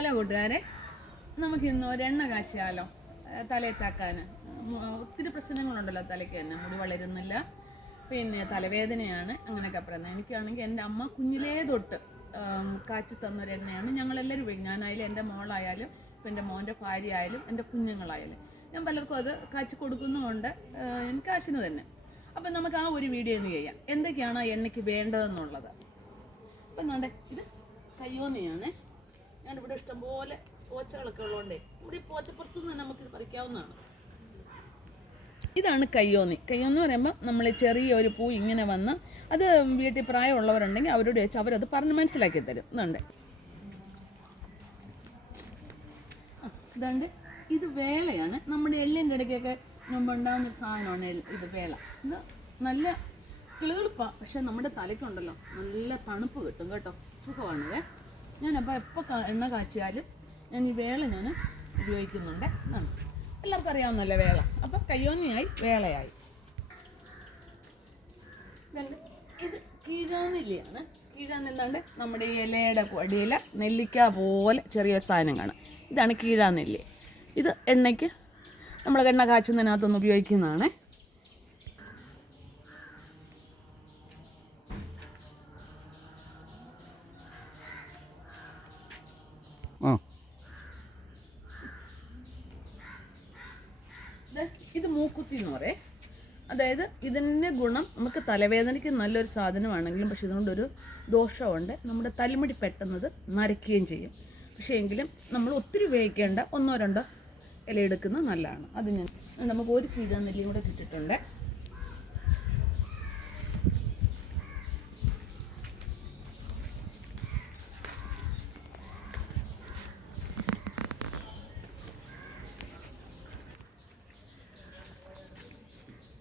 Hello കൂട്ടുകാരെ, നമുക്കിന്ന് ഒരെണ്ണ കാച്ചിയാലോ? തലയിൽ തേക്കാൻ ഒത്തിരി പ്രശ്നങ്ങളുണ്ടല്ലോ തലയ്ക്ക് തന്നെ. മുടി വളരുന്നില്ല, പിന്നെ തലവേദനയാണ്, അങ്ങനെയൊക്കെ പറയുന്നത്. എനിക്കാണെങ്കിൽ എൻ്റെ അമ്മ കുഞ്ഞിലേ തൊട്ട് കാച്ചി തന്നൊരെണ്ണയാണ് ഞങ്ങളെല്ലാവരും ഉപയോഗിക്കും. ഞാനായാലും എൻ്റെ മോളായാലും ഇപ്പം എൻ്റെ മോൻ്റെ ഭാര്യ ആയാലും എൻ്റെ കുഞ്ഞുങ്ങളായാലും ഞാൻ പലർക്കും അത് കാച്ചി കൊടുക്കുന്നതുകൊണ്ട് എനിക്ക് കാശിന് തന്നെ. അപ്പം നമുക്ക് ആ ഒരു വീഡിയോ ഒന്ന് ചെയ്യാം, എന്തൊക്കെയാണ് ആ എണ്ണയ്ക്ക് വേണ്ടതെന്നുള്ളത്. അപ്പം നമ്മുടെ ഇത് കയ്യോന്നിയാണ്. ഞാനിവിടെ ഇഷ്ടംപോലെ പോച്ചകളൊക്കെ ഉള്ളതുകൊണ്ടേ ഇവിടെ ഈ പോച്ചപ്പുറത്തുനിന്ന് നമുക്കിത് പറിക്കാവുന്നതാണ്. ഇതാണ് കയ്യോന്നി. കയ്യോന്ന് പറയുമ്പോൾ നമ്മൾ ചെറിയൊരു പൂ ഇങ്ങനെ വന്ന് അത് വീട്ടിൽ പ്രായമുള്ളവരുണ്ടെങ്കിൽ അവരോട് വെച്ച് അവരത് പറഞ്ഞ് മനസ്സിലാക്കി തരും. ഇതുണ്ട്, ഇതുണ്ട്. ഇത് വേളയാണ്. നമ്മുടെ എള്ളിൻ്റെ ഇടയ്ക്കൊക്കെ മുമ്പ് ഉണ്ടാകുന്നൊരു സാധനമാണ് ഇത് വേള. ഇത് നല്ല കിളുകിളുപ്പാണ്, പക്ഷെ നമ്മുടെ തലയ്ക്കുണ്ടല്ലോ നല്ല തണുപ്പ് കിട്ടും കേട്ടോ, സുഖമാണത്. ഞാനപ്പോൾ എപ്പോൾ എണ്ണ കാച്ചിയാലും ഞാൻ ഈ വേള ഞാൻ ഉപയോഗിക്കുന്നുണ്ട്. എല്ലാവർക്കും അറിയാവുന്നല്ലേ വേള. അപ്പം കയ്യോന്നിയായി, വേളയായി. ഇത് കീഴാനെല്ലിയാണ്. കീഴാനെല്ലാണ്ട് നമ്മുടെ ഈ ഇലയുടെ അടിയിൽ നെല്ലിക്ക പോലെ ചെറിയൊരു സാധനം കാണാം. ഇതാണ് കീഴാനെല്ലി. ഇത് എണ്ണയ്ക്ക് നമ്മൾ എണ്ണ കാച്ചുന്നതിനകത്തൊന്ന് ഉപയോഗിക്കുന്നതാണ്. ഇത് മൂക്കുത്തി എന്ന് പറയും. അതായത് ഇതിൻ്റെ ഗുണം നമുക്ക് തലവേദനയ്ക്ക് നല്ലൊരു സാധനമാണെങ്കിലും പക്ഷെ ഇതുകൊണ്ടൊരു ദോഷമുണ്ട്. നമ്മുടെ തലമുടി പെട്ടെന്നത് നരയ്ക്കുകയും ചെയ്യും. പക്ഷേ എങ്കിലും നമ്മൾ ഒത്തിരി ഉപയോഗിക്കേണ്ട 1-2 ഇല എടുക്കുന്നത് നല്ലതാണ്. അത് ഞാൻ നമുക്ക് ഒരു കീഴാനെല്ലിയും കൂടെ കിട്ടിയിട്ടുണ്ട്.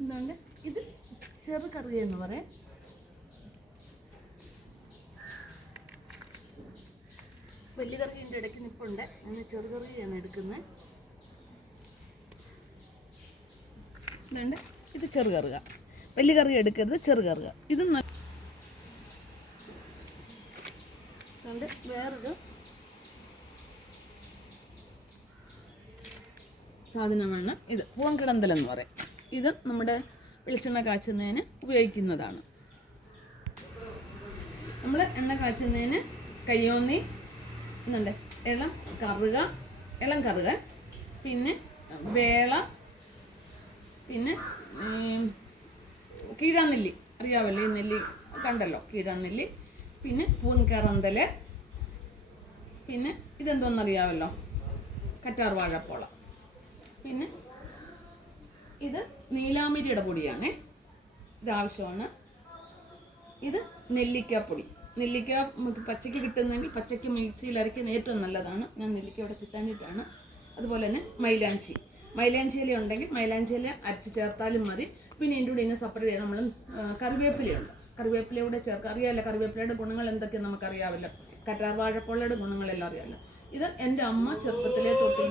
എന്താണ് ഇത്? ചെറുകറി എന്ന് പറയാം. വലിയ കറിൻ്റെ ഇടയ്ക്ക് നിൽപ്പുണ്ട്, അങ്ങനെ ചെറുകറിയാണ് എടുക്കുന്നത്. ഇതുണ്ട്, ഇത് ചെറുകറുക. വലിയ കറി എടുക്കരുത്, ചെറുകറുക. ഇതും നല്ല വേറൊരു സാധനമാണ്. ഇത് പൂവൻകിടന്തലെന്ന് പറയും. ഇത് നമ്മുടെ വെളിച്ചെണ്ണ കാച്ചുന്നതിന് ഉപയോഗിക്കുന്നതാണ്. നമ്മൾ എണ്ണ കാച്ചുന്നതിന് കയ്യോന്നി എന്നുണ്ട്, ഇളം കറുക, പിന്നെ വേള, പിന്നെ കീഴാനെല്ലി അറിയാമല്ലോ, ഈ നെല്ലി കണ്ടല്ലോ, കീഴാനെല്ലി, പിന്നെ പൂവൻകിടന്തൽ, പിന്നെ ഇതെന്തോന്നറിയാമല്ലോ, കറ്റാർ വാഴപ്പോള, പിന്നെ ഇത് നീലാമിരിയുടെ പൊടിയാണ്, ഇതാവശ്യമാണ്. ഇത് നെല്ലിക്കാപ്പൊടി. നെല്ലിക്ക നമുക്ക് പച്ചയ്ക്ക് കിട്ടുന്നെങ്കിൽ പച്ചയ്ക്ക് മിക്സിയിൽ അരയ്ക്കുന്ന ഏറ്റവും നല്ലതാണ്. ഞാൻ നെല്ലിക്ക ഇവിടെ കിട്ടാനിട്ടാണ്. അതുപോലെ തന്നെ മൈലാഞ്ചി ഇല ഉണ്ടെങ്കിൽ മൈലാഞ്ചി ഇല അരച്ച് ചേർത്താലും മതി. പിന്നെ ഇതിൻ്റെ കൂടെ ഇതിനെ സെപ്പറേറ്റ് ചെയ്യാൻ നമ്മൾ കറിവേപ്പിലയുണ്ട്, കറിവേപ്പില കൂടെ ചേർക്കുക. അറിയാമല്ലോ കറിവേപ്പിലയുടെ ഗുണങ്ങൾ എന്തൊക്കെയാണ് നമുക്കറിയാമല്ലോ, കറ്റാർ വാഴപ്പോളയുടെ ഗുണങ്ങളെല്ലാം അറിയാമല്ലോ. ഇത് എൻ്റെ അമ്മ ചെറുപ്പത്തിലേ തൊട്ട്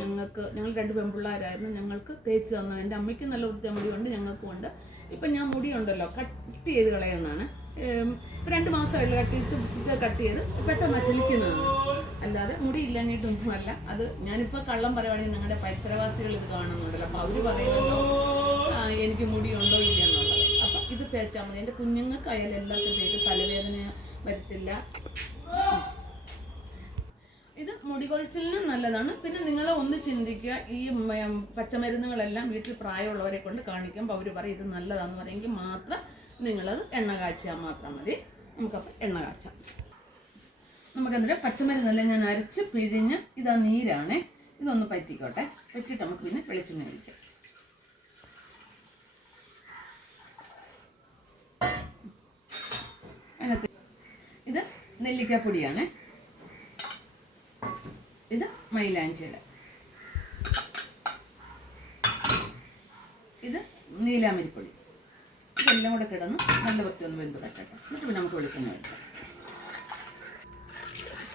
ഞങ്ങൾ 2 പെൺപിള്ളേരായിരുന്നു, ഞങ്ങൾക്ക് തേച്ച് തന്നത്. എൻ്റെ അമ്മയ്ക്ക് നല്ല വൃത്തിയ മുടിയുണ്ട്, ഞങ്ങൾക്കും ഉണ്ട്. ഇപ്പം ഞാൻ മുടിയുണ്ടല്ലോ കട്ട് ചെയ്ത് കളയുന്നതാണ്. 2 മാസമായിട്ട് കട്ട് ചെയ്ത് പെട്ടെന്ന് ചുളിക്കുന്നതാണ്, അല്ലാതെ മുടി ഇല്ലാഞ്ഞിട്ടൊന്നും അല്ല. അത് ഞാനിപ്പോൾ കള്ളം പറയുവാണെങ്കിൽ ഞങ്ങളുടെ പരിസരവാസികൾ ഇത് കാണുന്നുണ്ടല്ലോ, അപ്പോൾ അവർ പറയുമല്ലോ എനിക്ക് മുടിയുണ്ടോ ഇല്ല എന്നുള്ളത്. അപ്പം ഇത് തേച്ചാൽ മതി. എൻ്റെ കുഞ്ഞുങ്ങൾക്കായാലും എല്ലാവർക്കും തേച്ച് തലവേദന വരത്തില്ല. ഇത് മുടികൊഴിച്ചിലിനും നല്ലതാണ്. പിന്നെ നിങ്ങൾ ഒന്ന് ചിന്തിക്കുക, ഈ പച്ചമരുന്നുകളെല്ലാം വീട്ടിൽ പ്രായമുള്ളവരെ കൊണ്ട് കാണിക്കുമ്പോൾ അവർ പറയും ഇത് നല്ലതാണെന്ന് പറയുമെങ്കിൽ മാത്രം നിങ്ങളത് എണ്ണ കാച്ചിയാൽ മാത്രം മതി. നമുക്കപ്പോൾ എണ്ണ കാച്ചാം. നമുക്കെന്നിട്ട് പച്ചമരുന്നെല്ലാം ഞാൻ അരച്ച് പിഴിഞ്ഞ്, ഇതാ നീരാണ്, ഇതൊന്ന് പറ്റിക്കോട്ടെ. പറ്റിയിട്ട് നമുക്ക് പിന്നെ വെളിച്ചെണ്ണ ഒഴിക്കാം. അതിനകത്ത് ഇത് നെല്ലിക്കാപ്പൊടിയാണ്, ഇത് മൈലാഞ്ചിയുടെ, ഇത് നീലാമരിപ്പൊടി. ഇതെല്ലാം കൂടെ കിടന്ന് നല്ല വൃത്തി ഒന്ന് വെന്ത് വെക്കട്ടെ. എന്നിട്ട് പിന്നെ നമുക്ക് വെളിച്ചെണ്ണ ഒഴിക്കാം.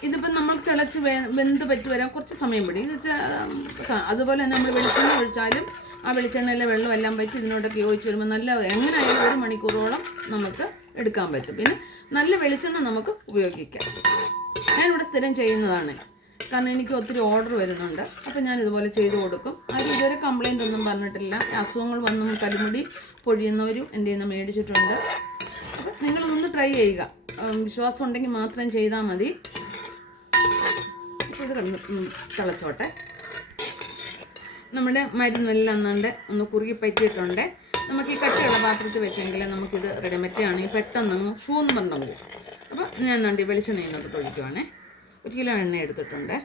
ഇതിപ്പം നമ്മൾ തിളച്ച് വെന്ത് പറ്റി വരാൻ കുറച്ച് സമയം പിടിക്കും. അതുപോലെ തന്നെ നമ്മൾ വെളിച്ചെണ്ണ ഒഴിച്ചാലും ആ വെളിച്ചെണ്ണയിലെ വെള്ളം എല്ലാം പറ്റി ഇതിനോടൊക്കെ യോജിച്ച് വരുമ്പോൾ നല്ല എങ്ങനെയായാലും 1 മണിക്കൂറോളം നമുക്ക് എടുക്കാൻ പറ്റും. പിന്നെ നല്ല വെളിച്ചെണ്ണ നമുക്ക് ഉപയോഗിക്കാം. ഞാനിവിടെ സ്ഥിരം ചെയ്യുന്നതാണ്. കാരണം എനിക്ക് ഒത്തിരി ഓർഡർ വരുന്നുണ്ട്. അപ്പം ഞാൻ ഇതുപോലെ ചെയ്ത് കൊടുക്കും. ആരും ഇതുവരെ കംപ്ലൈൻ്റ് ഒന്നും പറഞ്ഞിട്ടില്ല. അസുഖങ്ങൾ വന്നും തലമുടി പൊഴിയുന്നവരും എൻ്റെ നിന്ന് മേടിച്ചിട്ടുണ്ട്. അപ്പം നിങ്ങളൊന്ന് ട്രൈ ചെയ്യുക. വിശ്വാസം ഉണ്ടെങ്കിൽ മാത്രം ചെയ്താൽ മതി. അപ്പോൾ ഇത് തിളച്ചോട്ടെ. നമ്മുടെ മരുന്നെല്ലാം ഒന്ന് കുറുകി പറ്റിയിട്ടുണ്ട്. നമുക്ക് ഈ കട്ടിയുള്ള പാത്രത്തിൽ വെച്ചെങ്കിൽ നമുക്കിത് റെഡിമെറ്റാണെങ്കിൽ പെട്ടെന്ന് ഷൂ എന്ന് പറഞ്ഞാൽ പോകും. അപ്പോൾ ഞാൻ വെളിച്ചെണ്ണ ഇങ്ങോട്ട് ഒഴിക്കുവാണേ. 1 കിലോ എണ്ണ എടുത്തിട്ടുണ്ട്.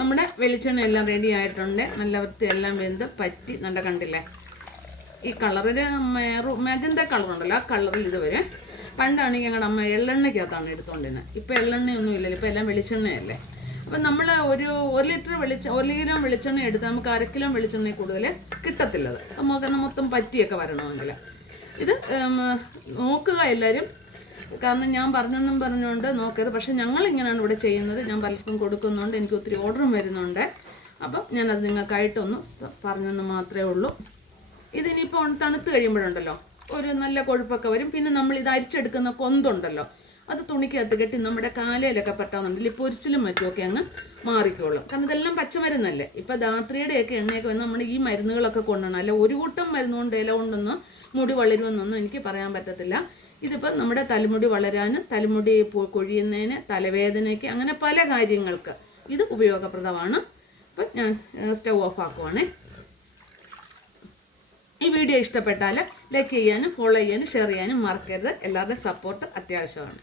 നമ്മുടെ വെളിച്ചെണ്ണ എല്ലാം റെഡി ആയിട്ടുണ്ട്. നല്ല വൃത്തിയെല്ലാം വെന്ത് പറ്റി നല്ല കണ്ടില്ലേ ഈ കളറൊരു മെജന്ത കളറുണ്ടല്ലോ, ആ കളറിൽ ഇത് വരെ. പണ്ടാണെങ്കിൽ ഞങ്ങളുടെ അമ്മ എള്ളെണ്ണയ്ക്കകത്താണ് എടുത്തുകൊണ്ടിരുന്നത്. ഇപ്പോൾ എള്ളെണ്ണയൊന്നും ഇല്ലല്ലോ, ഇപ്പോൾ എല്ലാം വെളിച്ചെണ്ണയല്ലേ. അപ്പം നമ്മൾ ഒരു ലിറ്റർ 1 കിലോ വെളിച്ചെണ്ണ എടുത്താൽ നമുക്ക് 1/2 കിലോ വെളിച്ചെണ്ണ കൂടുതൽ കിട്ടത്തില്ലത്. നമുക്ക് മൊത്തം പറ്റിയൊക്കെ വരണമെങ്കിൽ ഇത് നോക്കുക എല്ലാവരും. കാരണം ഞാൻ പറഞ്ഞെന്നും പറഞ്ഞുകൊണ്ട് നോക്കരുത്. പക്ഷേ ഞങ്ങളിങ്ങനെയാണ് ഇവിടെ ചെയ്യുന്നത്. ഞാൻ പലർക്കും കൊടുക്കുന്നുണ്ട്, എനിക്ക് ഒത്തിരി ഓർഡറും വരുന്നുണ്ട്. അപ്പം ഞാനത് നിങ്ങൾക്കായിട്ടൊന്ന് പറഞ്ഞെന്ന് മാത്രമേ ഉള്ളൂ. ഇതിനിപ്പോൾ തണുത്ത് കഴിയുമ്പോഴുണ്ടല്ലോ ഒരു നല്ല കൊഴുപ്പൊക്കെ വരും. പിന്നെ നമ്മൾ ഇത് അരിച്ചെടുക്കുന്ന കൊന്തുണ്ടല്ലോ, അത് തുണിക്കകത്ത് കെട്ടി നമ്മുടെ കാലയിലൊക്കെ പെട്ടാന്നുണ്ടെങ്കിൽ ഈ പൊരിച്ചിലും മറ്റുമൊക്കെ അങ്ങ് മാറിക്കോളും. കാരണം ഇതെല്ലാം പച്ചമരുന്നല്ലേ. ഇപ്പം ധാത്രിയുടെയൊക്കെ എണ്ണയൊക്കെ വന്ന് നമ്മൾ ഈ മരുന്നുകളൊക്കെ കൊണ്ടുവരണം. അല്ല ഒരു കൂട്ടം മരുന്ന് കൊണ്ട് ഇല കൊണ്ടൊന്നും മുടി വളരുമെന്നൊന്നും എനിക്ക് പറയാൻ പറ്റത്തില്ല. ഇതിപ്പോൾ നമ്മുടെ തലമുടി വളരാനും തലമുടി കൊഴിയുന്നതിന്, തലവേദനയ്ക്ക്, അങ്ങനെ പല കാര്യങ്ങൾക്ക് ഇത് ഉപയോഗപ്രദമാണ്. അപ്പം ഞാൻ സ്റ്റവ് ഓഫ് ആക്കുവാണേ. ഈ വീഡിയോ ഇഷ്ടപ്പെട്ടാൽ ലൈക്ക് ചെയ്യാനും ഫോളോ ചെയ്യാനും ഷെയർ ചെയ്യാനും മറക്കരുത്. എല്ലാവരുടെയും സപ്പോർട്ട് അത്യാവശ്യമാണ്.